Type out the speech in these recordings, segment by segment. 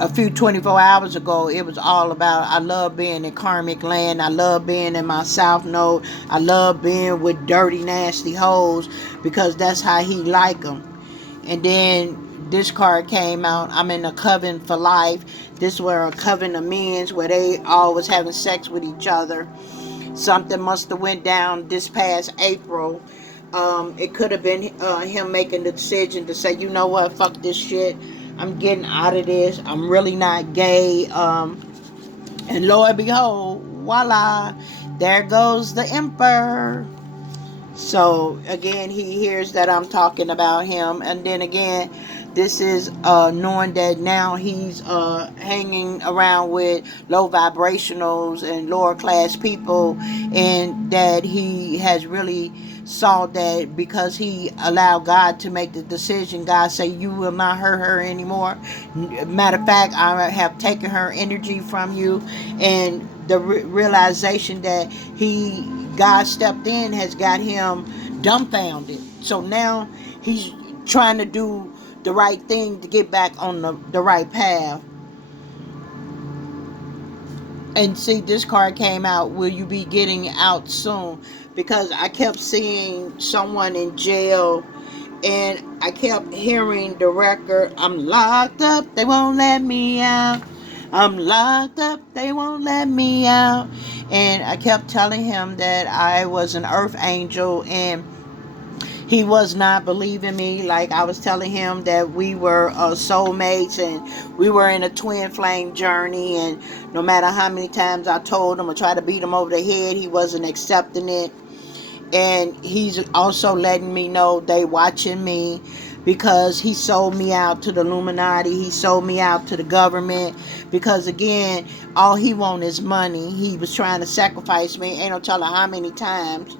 a few 24 hours ago, it was all about, I love being in karmic land. I love being in my south node. I love being with dirty, nasty hoes because that's how he like them. And then this card came out. I'm in a coven for life. This were a coven of men where they always having sex with each other. Something must have went down this past April. It could have been him making the decision to say, you know what, fuck this shit. I'm getting out of this. I'm really not gay. And lo and behold, voila, there goes the emperor. So again, he hears that I'm talking about him, and then again, this is knowing that now he's hanging around with low vibrationals and lower class people, and that he has really saw that because he allowed God to make the decision. God say, you will not hurt her anymore. Matter of fact, I have taken her energy from you, and the realization that God stepped in has got him dumbfounded. So now he's trying to do the right thing to get back on the right path. And see, this card came out. Will you be getting out soon? Because I kept seeing someone in jail, and I kept hearing the record. I'm locked up, they won't let me out. I'm locked up, they won't let me out. And I kept telling him that I was an earth angel, and he was not believing me. Like I was telling him that we were soulmates and we were in a twin flame journey, and no matter how many times I told him or tried to beat him over the head, he wasn't accepting it. And he's also letting me know they watching me because he sold me out to the Illuminati. He sold me out to the government because again, all he want is money. He was trying to sacrifice me, ain't no telling how many times.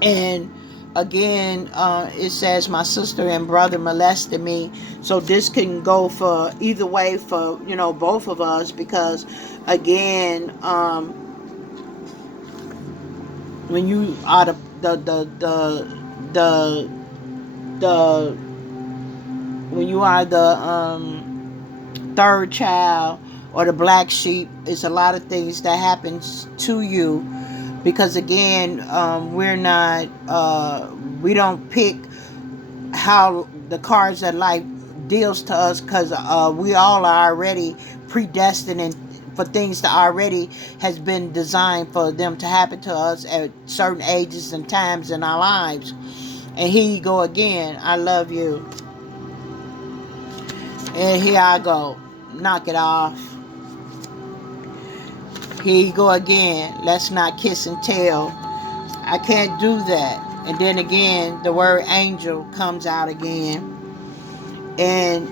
And again, it says my sister and brother molested me. So this can go for either way for both of us because again, when you are the the when you are the third child or the black sheep, it's a lot of things that happens to you because again, we don't pick how the cards that life deals to us because we all are already predestined and for things that already has been designed for them to happen to us at certain ages and times in our lives. And here you go again. I love you. And here I go. Knock it off. Here you go again. Let's not kiss and tell. I can't do that. And then again, the word angel comes out again. And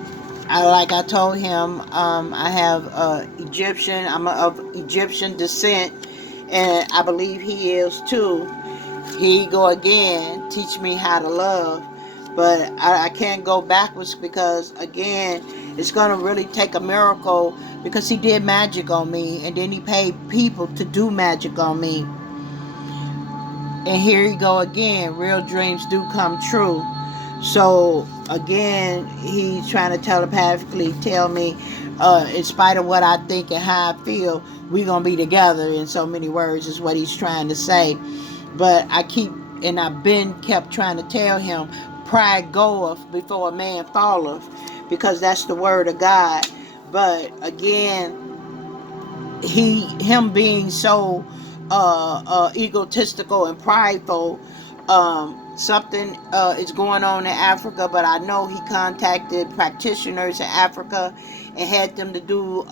like I told him, I have Egyptian. I'm of Egyptian descent, and I believe he is too. Here you go again. Teach me how to love, but I can't go backwards because again, it's gonna really take a miracle because he did magic on me, and then he paid people to do magic on me. And here you go again. Real dreams do come true. So again, he's trying to telepathically tell me, in spite of what I think and how I feel, we gonna be together. In so many words, is what he's trying to say. But I've been kept trying to tell him, pride goeth before a man falleth, because that's the word of God. But again, him being so egotistical and prideful. Something is going on in Africa, but I know he contacted practitioners in Africa and had them to do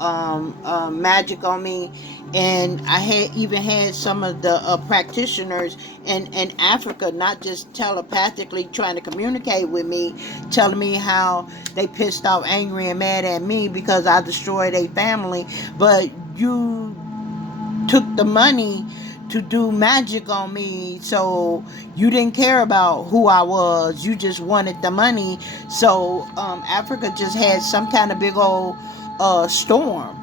magic on me. And I had even had some of the practitioners in Africa, not just telepathically trying to communicate with me, telling me how they pissed off, angry, and mad at me because I destroyed a family. But you took the money to do magic on me, so you didn't care about who I was, you just wanted the money. So Africa just had some kind of big old storm.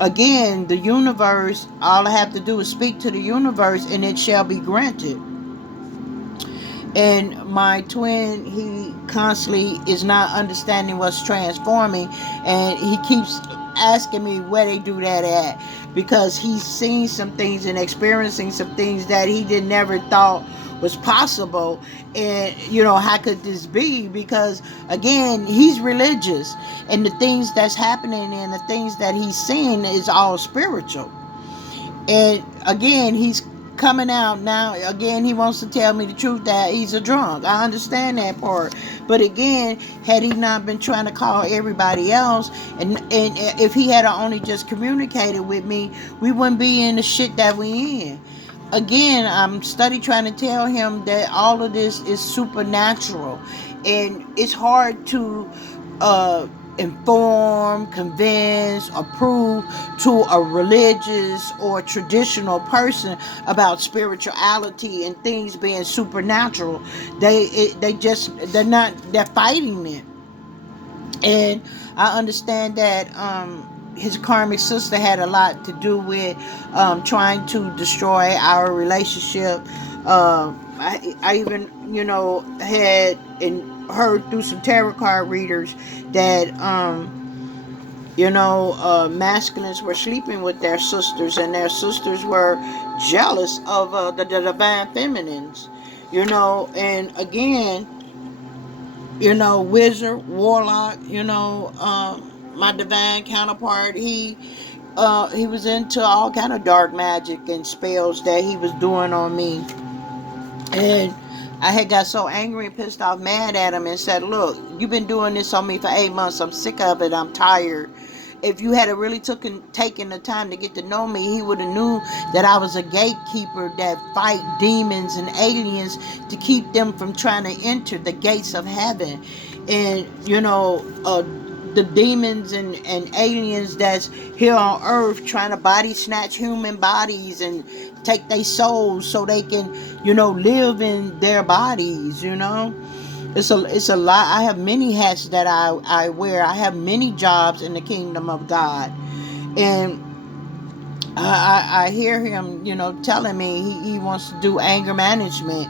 Again, the universe, all I have to do is speak to the universe and it shall be granted. And my twin, he constantly is not understanding what's transforming, and he keeps asking me where they do that at, because he's seen some things and experiencing some things that he did never thought was possible. And how could this be? Because again, he's religious, and the things that's happening and the things that he's seeing is all spiritual. And again, he's coming out now. Again, he wants to tell me the truth that he's a drunk. I understand that part. But again, had he not been trying to call everybody else, and if he had only just communicated with me, we wouldn't be in the shit that we in. Again, I'm study trying to tell him that all of this is supernatural, and it's hard to inform, convince, or prove to a religious or traditional person about spirituality and things being supernatural. They're fighting it. And I understand that his karmic sister had a lot to do with trying to destroy our relationship. I even, had and heard through some tarot card readers that, masculines were sleeping with their sisters, and their sisters were jealous of the divine feminines. And again, wizard, warlock, my divine counterpart, he was into all kind of dark magic and spells that he was doing on me. And I had got so angry and pissed off, mad at him, and said, look, you've been doing this on me for 8 months. I'm sick of it. I'm tired. If you had really taken the time to get to know me, he would have knew that I was a gatekeeper that fight demons and aliens to keep them from trying to enter the gates of heaven. And, the demons and aliens that's here on earth trying to body snatch human bodies and take their souls so they can, live in their bodies. It's a lot. I have many hats that I wear. I have many jobs in the kingdom of God. And I hear him, telling me he wants to do anger management,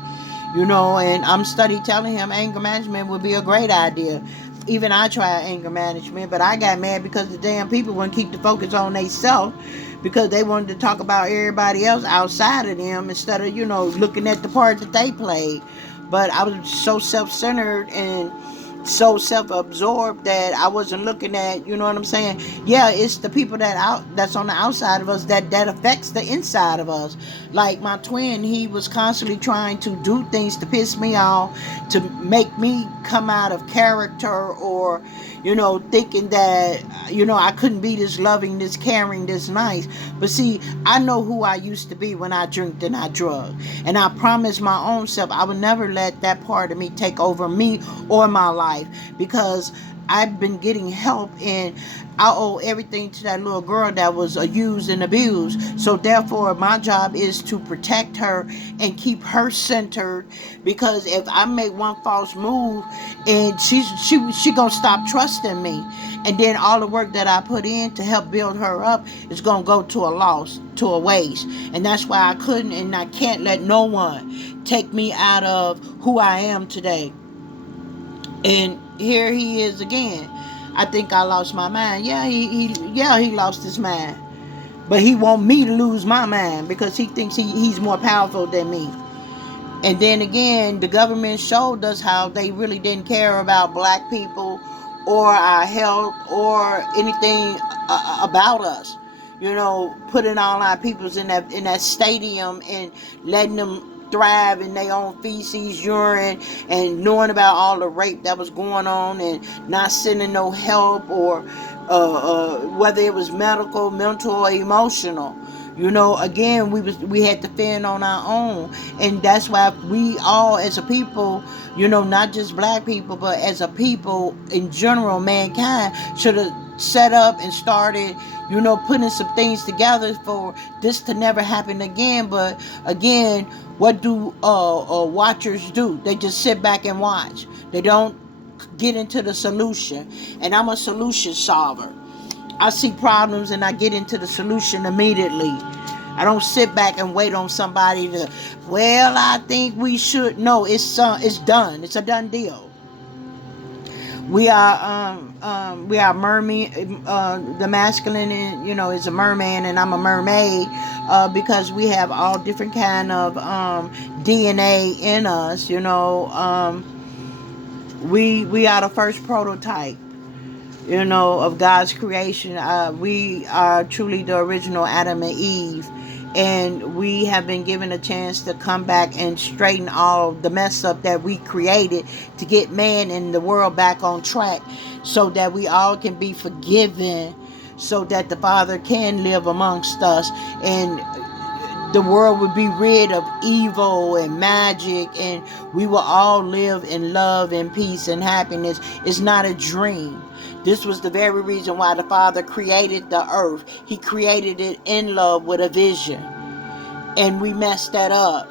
and I'm telling him anger management would be a great idea. Even I try anger management, but I got mad because the damn people wouldn't keep the focus on themselves, because they wanted to talk about everybody else outside of them instead of, looking at the part that they played. But I was so self-centered and so self-absorbed that I wasn't looking at, you know what I'm saying? Yeah, it's the people that's on the outside of us that affects the inside of us. Like my twin, he was constantly trying to do things to piss me off, to make me come out of character, or thinking that I couldn't be this loving, this caring, this nice. But see, I know who I used to be when I drank and I drug, and I promised my own self I would never let that part of me take over me or my life, because I've been getting help, and I owe everything to that little girl that was used and abused. So therefore, my job is to protect her and keep her centered, because if I make one false move, and she gonna stop trusting me, and then all the work that I put in to help build her up is gonna go to a loss, to a waste. And that's why I couldn't and I can't let no one take me out of who I am today. And here he is again. I think I lost my mind. Yeah, he lost his mind. But he want me to lose my mind because he thinks he's more powerful than me. And then again, the government showed us how they really didn't care about black people or our health or anything about us. Putting all our peoples in that stadium and letting them thrive in their own feces, urine, and knowing about all the rape that was going on and not sending no help, or whether it was medical, mental, or emotional. Again, we had to fend on our own, and that's why we all, as a people, not just black people, but as a people in general, mankind should have set up and started, putting some things together for this to never happen again. But again, what do watchers do? They just sit back and watch. They don't get into the solution. And I'm a solution solver. I see problems and I get into the solution immediately. I don't sit back and wait on somebody to, well, I think we should. No, it's done. It's a done deal. We are mermaid. The masculine, is a merman, and I'm a mermaid, because we have all different kind of DNA in us. We are the first prototype, of God's creation. We are truly the original Adam and Eve. And we have been given a chance to come back and straighten all the mess up that we created to get man and the world back on track, so that we all can be forgiven, so that the Father can live amongst us, and the world would be rid of evil and magic, and we will all live in love and peace and happiness. It's not a dream. This was the very reason why the Father created the earth. He created it in love with a vision. And we messed that up.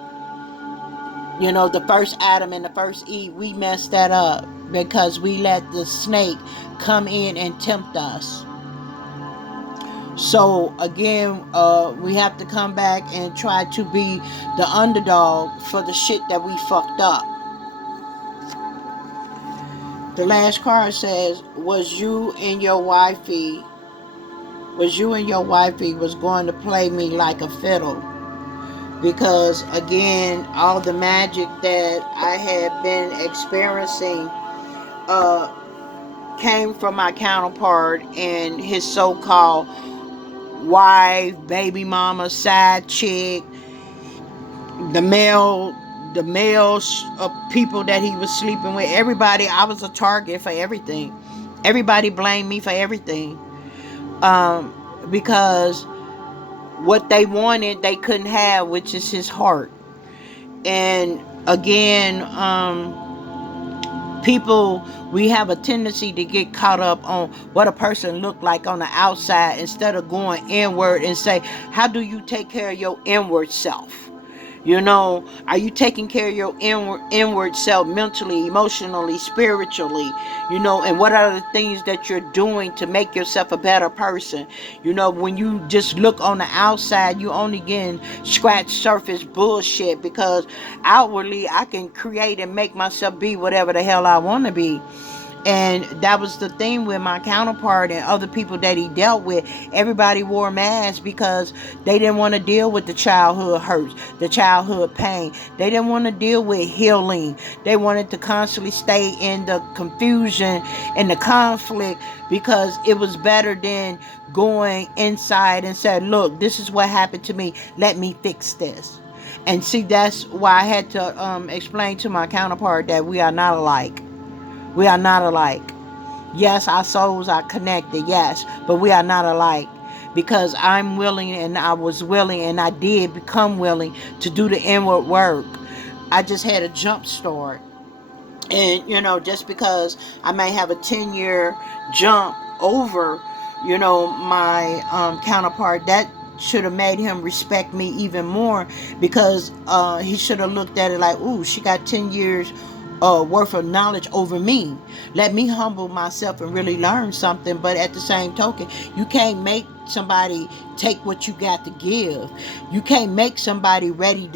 The first Adam and the first Eve, we messed that up because we let the snake come in and tempt us. So again, we have to come back and try to be the underdog for the shit that we fucked up. The last card says, was you and your wifey was going to play me like a fiddle? Because again, all the magic that I had been experiencing came from my counterpart and his so-called wife, baby mama, side chick, the male people that he was sleeping with. Everybody, I was a target for everything. Everybody blamed me for everything, because what they wanted they couldn't have, which is his heart. And again, people, we have a tendency to get caught up on what a person looked like on the outside, instead of going inward and say, how do you take care of your inward self? Are you taking care of your inward self, mentally, emotionally, spiritually? And what are the things that you're doing to make yourself a better person? When you just look on the outside, you only getting scratch surface bullshit, because outwardly I can create and make myself be whatever the hell I want to be. And that was the thing with my counterpart and other people that he dealt with. Everybody wore masks because they didn't want to deal with the childhood hurts, the childhood pain. They didn't want to deal with healing. They wanted to constantly stay in the confusion and the conflict, because it was better than going inside and said, look, this is what happened to me. Let me fix this. And see, that's why I had to explain to my counterpart that we are not alike. We are not alike. Yes, our souls are connected, yes, but we are not alike, because I'm willing, and I was willing, and I did become willing to do the inward work. I just had a jump start. And, just because I may have a 10-year jump over, my counterpart, that should have made him respect me even more, because he should have looked at it like, ooh, she got 10 years worth of knowledge over me. Let me humble myself and really learn something. But at the same token, you can't make somebody take what you got to give. You can't make somebody ready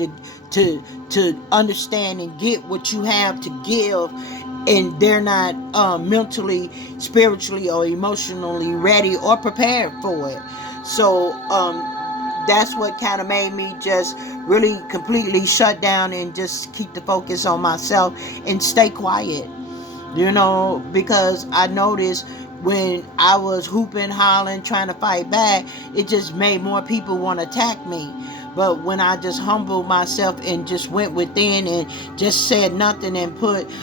to understand and get what you have to give, and they're not mentally, spiritually, or emotionally ready or prepared for it. So that's what kind of made me just really completely shut down and just keep the focus on myself and stay quiet. Because I noticed when I was hooping, hollering, trying to fight back, it just made more people want to attack me. But when I just humbled myself and just went within and just said nothing and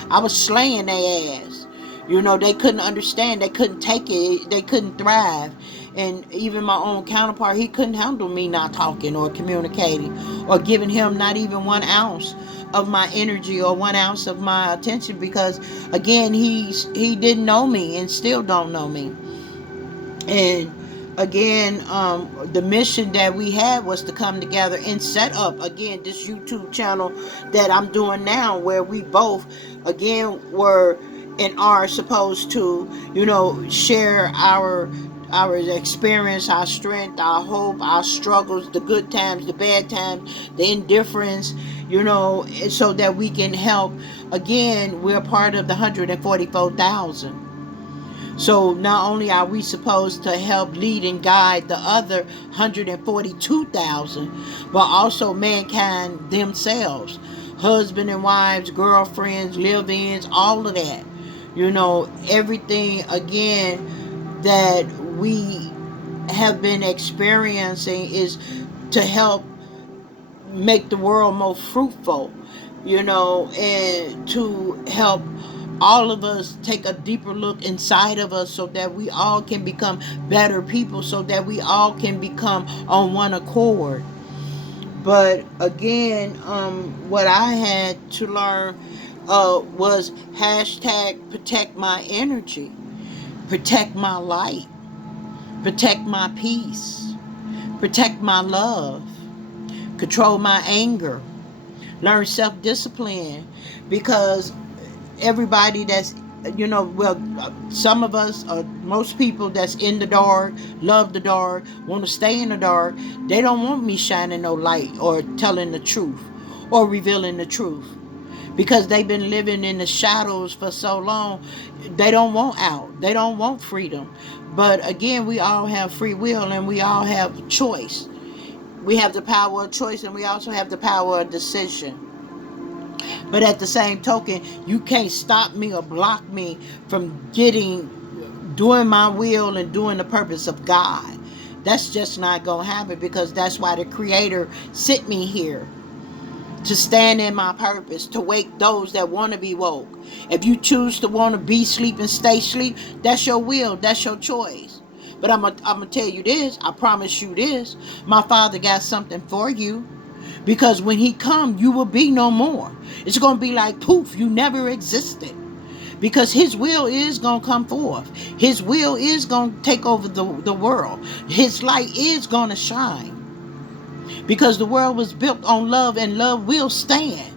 I was slaying their ass. They couldn't understand. They couldn't take it. They couldn't thrive. And even my own counterpart, he couldn't handle me not talking or communicating or giving him not even 1 ounce of my energy or 1 ounce of my attention, because again, he didn't know me and still don't know me. And again, the mission that we had was to come together and set up again this YouTube channel that I'm doing now, where we both again were and are supposed to share our our experience, our strength, our hope, our struggles, the good times, the bad times, the indifference, so that we can help. Again, we're part of the 144,000. So not only are we supposed to help lead and guide the other 142,000, but also mankind themselves, husband and wives, girlfriends, live-ins, all of that. Everything again that we have been experiencing is to help make the world more fruitful, and to help all of us take a deeper look inside of us so that we all can become better people, so that we all can become on one accord. But again, what I had to learn was hashtag protect my energy, protect my light, protect my peace, protect my love, control my anger, learn self-discipline, because everybody that's some of us, most people that's in the dark, love the dark, want to stay in the dark. They don't want me shining no light or telling the truth or revealing the truth, because they've been living in the shadows for so long. They don't want out, they don't want freedom. But again, we all have free will and we all have choice. We have the power of choice, and we also have the power of decision. But at the same token, you can't stop me or block me from doing my will and doing the purpose of God. That's just not going to happen, because that's why the Creator sent me here, to stand in my purpose, to wake those that want to be woke. If you choose to want to be asleep and stay asleep, that's your will, that's your choice. But I'm gonna tell you this, I promise you this, my Father got something for you. Because when he come, you will be no more. It's going to be like poof, you never existed. Because his will is going to come forth. His will is going to take over the world. His light is going to shine. Because the world was built on love, and love will stand.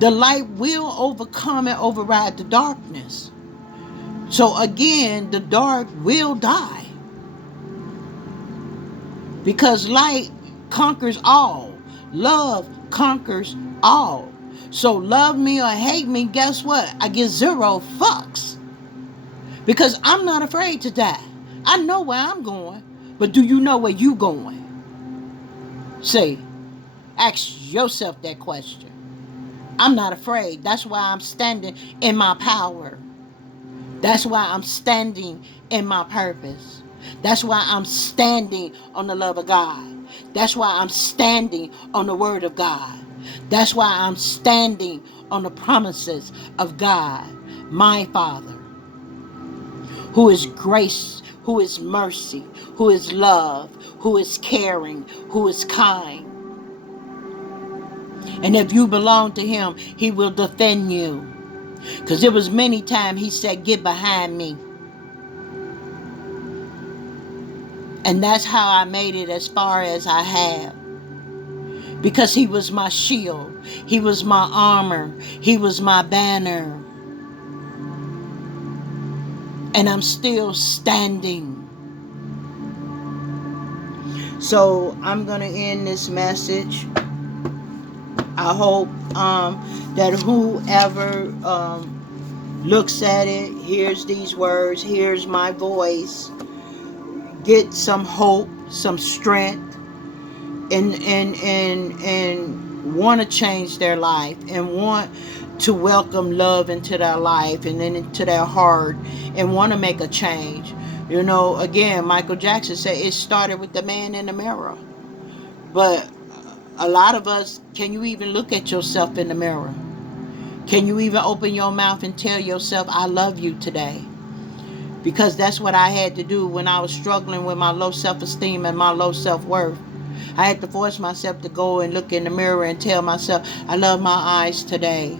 The light will overcome and override the darkness. So again, the dark will die. Because light conquers all. Love conquers all. So love me or hate me, guess what? I get 0 fucks. Because I'm not afraid to die. I know where I'm going. But do you know where you going? Say, ask yourself that question. I'm not afraid. That's why I'm standing in my power. That's why I'm standing in my purpose. That's why I'm standing on the love of God. That's why I'm standing on the word of God. That's why I'm standing on the promises of God, my Father, who is grace, who is mercy, who is love, who is caring, who is kind. And if you belong to him, he will defend you. Because there was many times he said, get behind me. And that's how I made it as far as I have. Because he was my shield. He was my armor. He was my banner. And I'm still standing. So I'm going to end this message. I hope that whoever looks at it, hears these words, hears my voice, get some hope, some strength, and want to change their life, and want to welcome love into their life and then into their heart, and want to make a change. Again, Michael Jackson said it started with the man in the mirror. But a lot of us, can you even look at yourself in the mirror? Can you even open your mouth and tell yourself, I love you today? Because that's what I had to do when I was struggling with my low self-esteem and my low self-worth. I had to force myself to go and look in the mirror and tell myself, I love my eyes today.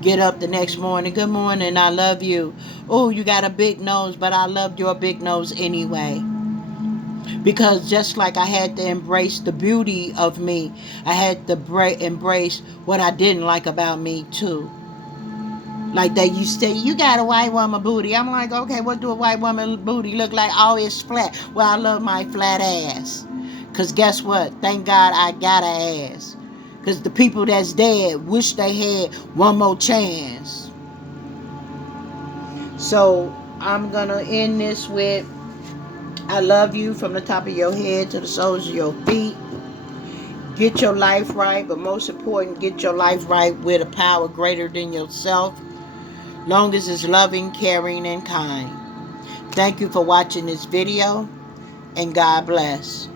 Get up the next morning, good morning, I love you. Oh, you got a big nose, but I loved your big nose anyway. Because just like I had to embrace the beauty of me, I had to embrace what I didn't like about me too. Like they used to say, you got a white woman booty. I'm like, okay, what do a white woman booty look like? Oh, it's flat. Well, I love my flat ass. Because guess what? Thank God I got an ass. Because the people that's dead wish they had one more chance. So I'm going to end this with, I love you from the top of your head to the soles of your feet. Get your life right, but most important, get your life right with a power greater than yourself. Long as it's loving, caring, and kind. Thank you for watching this video, and God bless.